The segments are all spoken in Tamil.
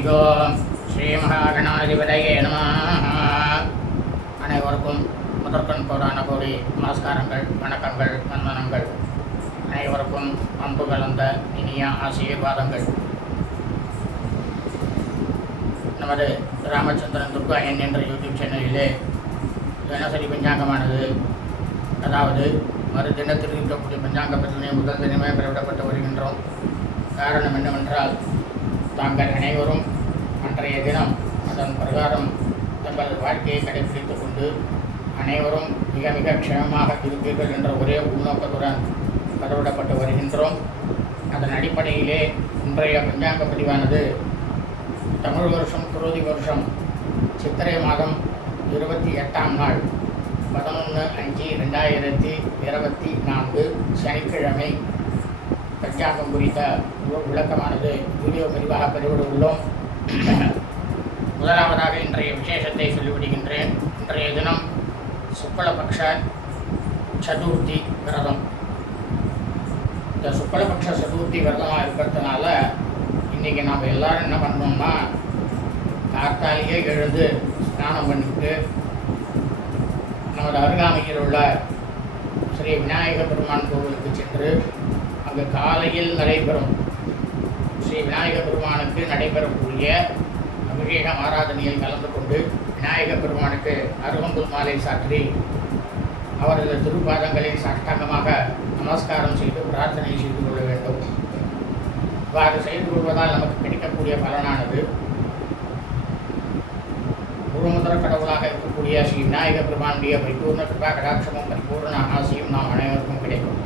ஹரிகோ ஸ்ரீ மகாகணாதிபதையே நம அனைவருக்கும் முதற்கண் கோடான கோடி நமஸ்காரங்கள் வணக்கங்கள் வந்தனங்கள். அனைவருக்கும் அன்பு கலந்த இனிய ஆசீர்வாதங்கள். நமது ராமச்சந்திரன் துர்காயன் என்ற யூடியூப் சேனலிலே தினசரி பஞ்சாங்கமானது. அதாவது மறு தினத்தில் இருக்கக்கூடிய பஞ்சாங்க பிரச்சனையை முதல் தினமே பெறவிடப்பட்டு வருகின்றோம். காரணம் என்னவென்றால் தாங்கள் அனைவரும் அன்றைய தினம் அதன் பிரகாரம் தங்கள் வாழ்க்கையை கடைபிடித்துக் கொண்டு அனைவரும் மிக மிக க்ஷேமமாக இருப்பீர்கள் என்ற ஒரே உள்நோக்கத்துடன் பதிவிடப்பட்டு வருகின்றோம். அதன் அடிப்படையிலே இன்றைய பஞ்சாங்க பதிவானது தமிழ் வருஷம் குரோதி வருஷம் சித்திரை மாதம் இருபத்தி எட்டாம் நாள் பதினொன்று அஞ்சு ரெண்டாயிரத்தி இருபத்தி நான்கு சனிக்கிழமை பஞ்சாங்கம் குறித்த விளக்கமானது வீடியோ பதிவாக பதிவிட உள்ளோம். முதலாவதாக இன்றைய விசேஷத்தை சொல்லிவிடுகின்றேன். இன்றைய தினம் சுக்லபக்ஷ சதுர்த்தி விரதம். இந்த சுக்லபக்ஷ சதுர்த்தி விரதமாக இருக்கிறதுனால இன்றைக்கி நாம் எல்லாரும் என்ன பண்ணோம்னா காத்தாலேயே எழுந்து ஸ்நானம் பண்ணிட்டு நமது அருகாமையில் உள்ள ஸ்ரீ விநாயக பெருமான் கோவிலுக்கு சென்று அங்கு காலையில் நடைபெறும். ஸ்ரீ விநாயக பெருமானுக்கு நடைபெறக்கூடிய அபிஷேகம் ஆராதனையில் கலந்து கொண்டு விநாயக பெருமானுக்கு அருகம்புல் மாலை சாற்றி அவரது திருப்பாதங்களில் சாஷ்டாங்கமாக நமஸ்காரம் செய்து பிரார்த்தனை செய்து கொள்ள வேண்டும். இவ்வாறு செய்து கொள்வதால் நமக்கு கிடைக்கக்கூடிய பலனானது முழுமுதற கடவுளாக இருக்கக்கூடிய ஸ்ரீ விநாயக பெருமானுடைய பரிபூர்ண கிருபா கடாட்சமும் பரிபூர்ண ஆசையும் நாம் அனைவருக்கும் கிடைக்கும்.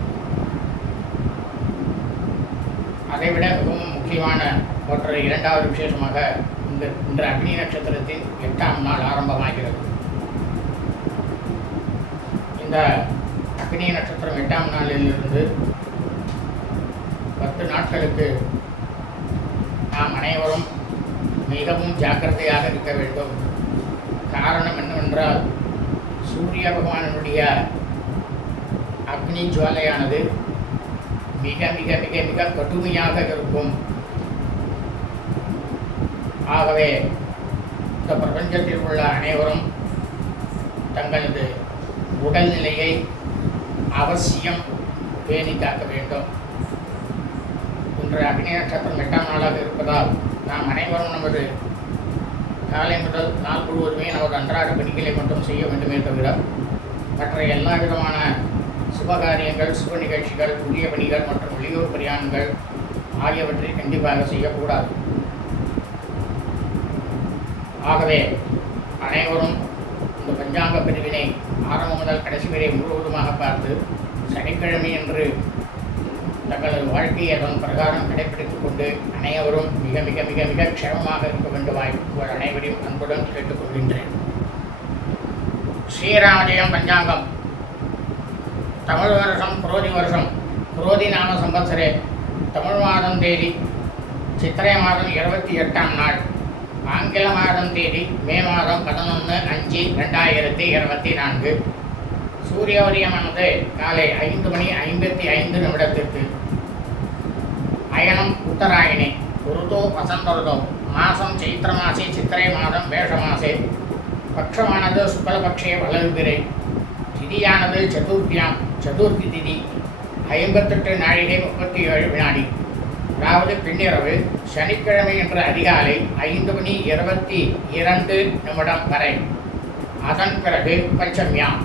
அதைவிட மிகவும் முக்கியமான ஒற்றை இரண்டாவது விசேஷமாக இந்த இன்று அக்னி நட்சத்திரத்தின் எட்டாம் நாள் ஆரம்பமாகிறது. இந்த அக்னி நட்சத்திரம் எட்டாம் நாளிலிருந்து பத்து நாட்களுக்கு நாம் அனைவரும் மிகவும் ஜாக்கிரதையாக இருக்க வேண்டும். காரணம் என்னவென்றால் சூரிய பகவானுடைய அக்னி ஜுவாலையானது மிக மிக மிக மிக கடுமையாக இருக்கும். ஆகவே இந்த பிரபஞ்சத்தில் உள்ள அனைவரும் தங்களது உடல்நிலையை அவசியம் பேணி காக்க வேண்டும். இன்று அக்னி நட்சத்திரம் எட்டாம் நாளாக இருப்பதால் நாம் அனைவரும் நமது காலை முதல் நாள் முழுவதுமே நமது அன்றாட பணிகளை மட்டும் செய்ய வேண்டுமே தவிர மற்ற எல்லா விதமான சுபகாரியங்கள் சுப நிகழ்ச்சிகள் புதிய பணிகள் மற்றும் வெளியூர் பிரயாணங்கள் ஆகியவற்றை கண்டிப்பாக செய்யக்கூடாது. ஆகவே அனைவரும் இந்த பஞ்சாங்க பிரிவினை ஆரம்பம் முதல் கடைசி வரை முழுவதுமாக பார்த்து சனிக்கிழமை என்று தங்களது வாழ்க்கையை அதன் பிரகாரம் கடைபிடித்துக் கொண்டு அனைவரும் மிக மிக மிக மிக க்ஷமமாக இருக்க வேண்டுமாய் உங்கள் அனைவரையும் அன்புடன் கேட்டுக்கொள்கின்றேன் ஸ்ரீராமஜயம் பஞ்சாங்கம். தமிழ் வருஷம் குரோதி வருஷம். குரோதி நாம சம்பத்சரே. தமிழ் மாதம் தேதி சித்திரை மாதம் இருபத்தி எட்டாம் நாள். ஆங்கில மாதம் தேதி மே மாதம் பதினொன்று அஞ்சு ரெண்டாயிரத்தி இருபத்தி நான்கு. சூரிய உதயமானது காலை ஐந்து மணி ஐம்பத்தி ஐந்து நிமிடத்திற்கு. அயனம் உத்தராயணி ருதோ வசந்த ருதோ மாதம் சைத்திர மாசே சித்திரை மாதம் வேஷமாசே பட்சமானது சுக்லபக்ஷே வளர்கிறேன் திதியானது சதுர்த்தியாம் சதுர்த்தி திதி ஐம்பத்தெட்டு நாழிகை முப்பத்தி ஏழு வினாடி. அதாவது பின்னிரவு சனிக்கிழமை என்ற அதிகாலை ஐந்து மணி இருபத்தி இரண்டு நிமிடம் வரை. அதன் பிறகு பஞ்சமியாம்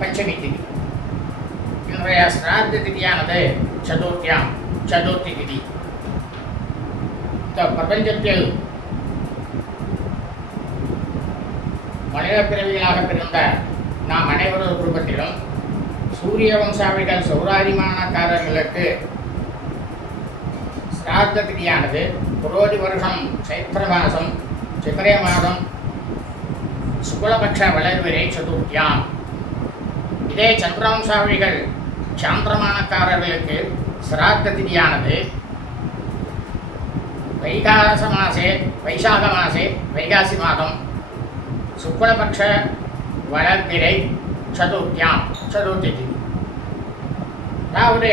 பஞ்சமி திதி. இன்றைய சிராத்த திதியானது சதுர்த்தியாம் சதுர்த்தி திதி. இந்த பிரபஞ்சத்தில் மனித பிறவிகளாக பிறந்த நாம் அனைவரது குடும்பத்திலும் சூரிய வம்சாவிகள் சௌராதிமானக்காரர்களுக்கு சிராத்த திதியானது புரோதி வருஷம் சைத்திர மாதம் சித்திரை மாதம் சுக்லபக்ஷ வளர்விரை சதுர்த்தியாம். இதே சந்திரவம்சாவிகள் சாந்திரமானக்காரர்களுக்கு சிராத்த திதியானது வைகாச மாசே வைசாக மாசே வைகாசி மாதம் சுக்லபக்ஷ வளர்பிறை சதுர்த்தியாம் சதுர்த்தி அதாவது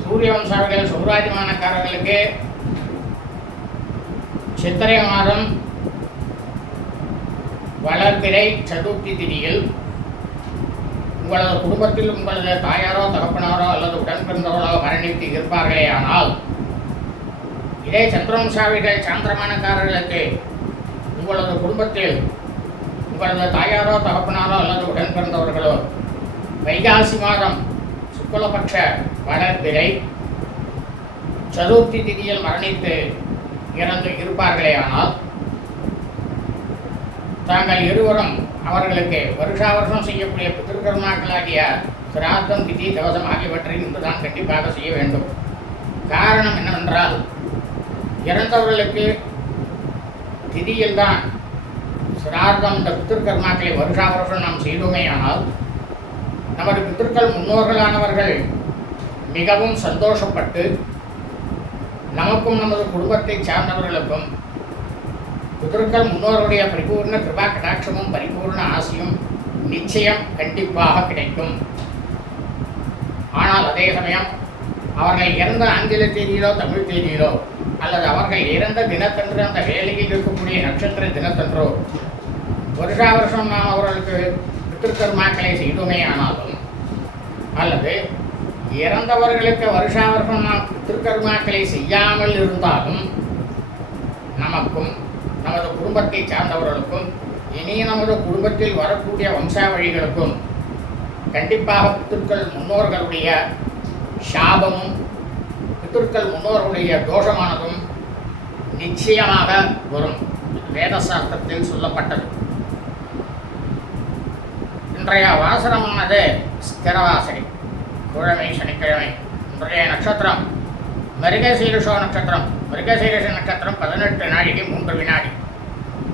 சூரிய வம்சாவளிகள் சௌராஜமானக்காரர்களுக்கு சித்திரை மாதம் வளர்பிறை சதுர்த்தி திதியில் உங்களது குடும்பத்தில் உங்களது தாயாரோ தகப்பனாரோ அல்லது உடன் பிறந்தவர்களோ மரணித்து இருப்பார்களே ஆனால் இதே சந்திரவம்சாவிகள் சாந்திரமானக்காரர்களுக்கு உங்களது குடும்பத்தில் உங்களது தாயாரோ தகப்பனாரோ அல்லது உடன் பிறந்தவர்களோ வைகாசி மாதம் சுக்லபக்ஷ வளர்பிறை சதுர்த்தி திதியில் மரணித்து இறந்து இருப்பார்களே ஆனால் தாங்கள் இருவரும் அவர்களுக்கு வருஷா வருஷம் செய்யக்கூடிய பித்திருக்கர்மாக்களாகிய சிராத்தம் திதி தவசம் ஆகியவற்றை இன்றுதான் கண்டிப்பாக செய்ய வேண்டும். காரணம் என்னவென்றால் இறந்தவர்களுக்கு திதியில்தான் சிரார்த்தம் இந்த பித்திருக்கர்மாக்களை வருஷா வருஷம் நாம் செய்தோமேயானால் நமது பித்திருக்கள் முன்னோர்களானவர்கள் மிகவும் சந்தோஷப்பட்டு நமக்கும் நமது குடும்பத்தை சார்ந்தவர்களுக்கும் பித்திருக்கள் முன்னோருடைய பரிபூர்ண கிருபா கடாட்சமும் பரிபூர்ண ஆசையும் நிச்சயம் கண்டிப்பாக கிடைக்கும். ஆனால் அதே சமயம் அவர்கள் இறந்த ஆங்கில தேதியிலோ தமிழ் தேதியிலோ அல்லது அவர்கள் இறந்த தினத்தன்று அந்த வேலையில் இருக்கக்கூடிய நட்சத்திர தினத்தன்றோ வருஷா வருஷம் நாம் அவர்களுக்கு பித்திருக்கர்மாக்களை செய்தோமே ஆனாலும் அல்லது இறந்தவர்களுக்கு வருஷா வருஷம் நாம் பித்திருக்கர்மாக்களை செய்யாமல் இருந்தாலும் நமக்கும் நமது குடும்பத்தை சார்ந்தவர்களுக்கும் இனி நமது குடும்பத்தில் வரக்கூடிய வம்சாவழிகளுக்கும் கண்டிப்பாக பித்திருக்கள் முன்னோர்களுடைய சாபமும் பித்திருக்கள் முன்னோர்களுடைய தோஷமானதும் நிச்சயமாக வரும். வேதசாஸ்திரத்தில் வேத சொல்லப்பட்டது. இன்றைய வாசனமானது ஸ்திரவாசனை. கிழமை சனிக்கிழமை. இன்றைய நட்சத்திரம். மிருகசீரிஷோ நட்சத்திரம். மிருகசீரிஷ நட்சத்திரம் பதினெட்டு நாளைக்கு மூன்று வினாடி.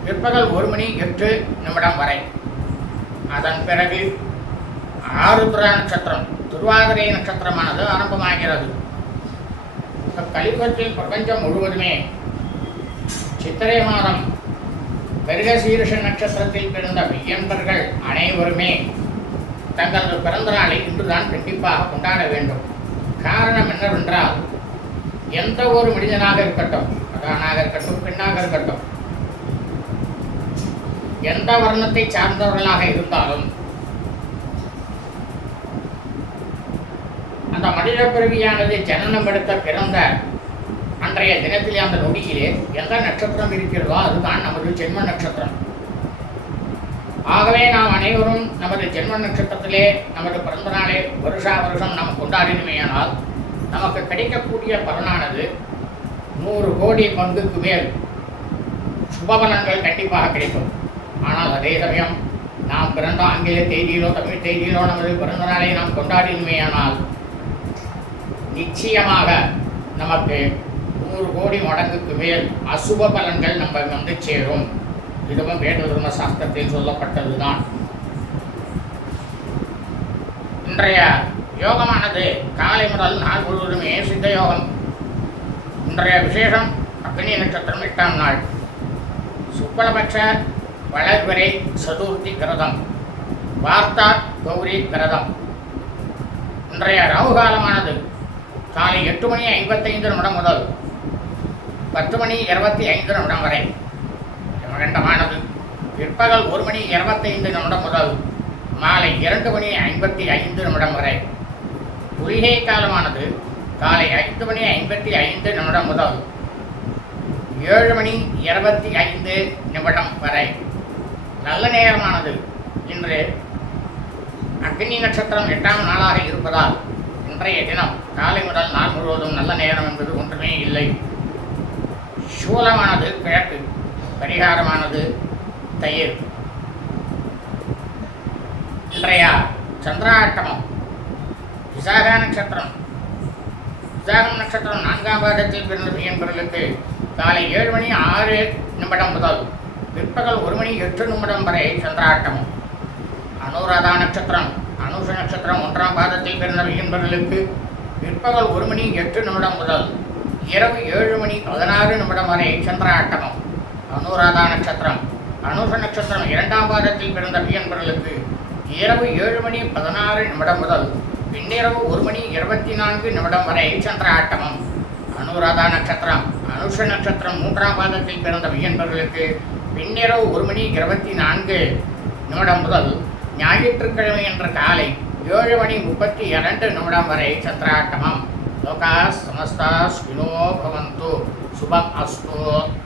பிற்பகல் ஒரு மணி எட்டு நிமிடம் வரை. அதன் பிறகு ஆருத்ரா நட்சத்திரம். துர்வாதிரை நட்சத்திரமானது ஆரம்பமாகிறது. இந்த கலிபத்தில் பிரபஞ்சம் முழுவதுமே சித்திரை மாதம் மிருகசீரிஷ நட்சத்திரத்தில் பிறந்த மெய்யன்பர்கள் அனைவருமே தங்களது பிறந்த நாளை இன்றுதான் கண்டிப்பாக கொண்டாட வேண்டும். காரணம் என்னவென்றால் எந்த ஒரு மனிதனாக இருக்கட்டும் அதானாக இருக்கட்டும் பெண்ணாக இருக்கட்டும் எந்த வர்ணத்தை சார்ந்தவர்களாக இருந்தாலும் அந்த மனித பிறவியானது ஜனனம் எடுத்த பிறந்த அன்றைய தினத்திலே அந்த நொடியிலே எந்த நட்சத்திரம் இருக்கிறதோ அதுதான் நமது ஜென்ம நட்சத்திரம். ஆகவே நாம் அனைவரும் நமது ஜென்ம நட்சத்திரத்திலே நமது பிறந்த நாளை வருஷா வருஷம் நாம் கொண்டாடினமையானால் நமக்கு கிடைக்கக்கூடிய பலனானது நூறு கோடி பங்குக்கு மேல் சுபபலன்கள் கண்டிப்பாக கிடைக்கும். ஆனால் அதே சமயம் நாம் பிறந்த ஆங்கில தேதியிலோ தமிழ் தேதியிலோ நமது பிறந்த நாளை நாம் கொண்டாடினமையானால் நிச்சயமாக நமக்கு நூறு கோடி மடங்குக்கு மேல் அசுப பலன்கள் நம்ம வந்து சேரும். இதுவும் வேத தர்ம சாஸ்திரத்தில் சொல்லப்பட்டதுதான். இன்றைய யோகமானது காலை முதல் நாள் முழுவதுமே சித்த யோகம். இன்றைய விசேஷம் அக்னி நட்சத்திரம் எட்டாம் நாள். சுக்லபட்ச வளர்வரை சதுர்த்தி கிரதம். வார்த்தா கௌரி கிரதம். இன்றைய ராகு காலமானது காலை எட்டு மணி ஐம்பத்தைந்து நிமிடம் முதல் பத்து மணி இருபத்தி ஐந்து நிமிடம் வரை. யமகண்டமானது பிற்பகல் ஒரு மணி இருபத்தைந்து நிமிடம் முதல் மாலை இரண்டு மணி ஐம்பத்தி ஐந்து நிமிடம் வரை. குளிகை காலமானது காலை ஐந்து மணி ஐம்பத்தி ஐந்து நிமிடம் முதல் ஏழு மணி இருபத்தி ஐந்து நிமிடம் வரை. நல்ல நேரமானது. இன்று அக்னி நட்சத்திரம் எட்டாம் நாளாக இருப்பதால் இன்றைய தினம் காலை முதல் நாள் முழுவதும் நல்ல நேரம் என்பது ஒன்றுமே இல்லை. சூலமானது கிழக்கு. பரிகாரமானது தயிர். இன்றைய சந்திராட்டமம் விசாக நட்சத்திரம். விசாகம் நட்சத்திரம் நான்காம் பாதத்தில் பிறந்த பையன்பர்களுக்கு காலை ஏழு மணி ஆறு நிமிடம் முதல் பிற்பகல் ஒரு மணி எட்டு நிமிடம் வரை சந்திராட்டமம் அனுராதா நட்சத்திரம் அனுஷ நட்சத்திரம் ஒன்றாம் பாதத்தில் பிறந்த பையன்பர்களுக்கு பிற்பகல் ஒரு மணி எட்டு நிமிடம் முதல் இரவு ஏழு மணி பதினாறு நிமிடம் வரை சந்திராட்டமம். அனுராதா நட்சத்திரம். அனுஷ நட்சத்திரம் இரண்டாம் பாதத்தில் பிறந்த பியன்பர்களுக்கு இரவு ஏழு மணி பதினாறு நிமிடம் முதல் பின்னிரவு ஒரு மணி இருபத்தி நான்கு நிமிடம் வரை சந்திராட்டமம். அனுராதா நட்சத்திரம். அனுஷ நட்சத்திரம் மூன்றாம் பாதத்தில் பிறந்த பியன்பர்களுக்கு பின்னிரவு ஒரு மணி இருபத்தி நான்கு நிமிடம் முதல் ஞாயிற்றுக்கிழமை என்ற காலை ஏழு மணி முப்பத்தி இரண்டு நிமிடம் வரை சந்திராட்டமம். లోకా సమస్త శృణో భవంతు. శుభం అస్తు.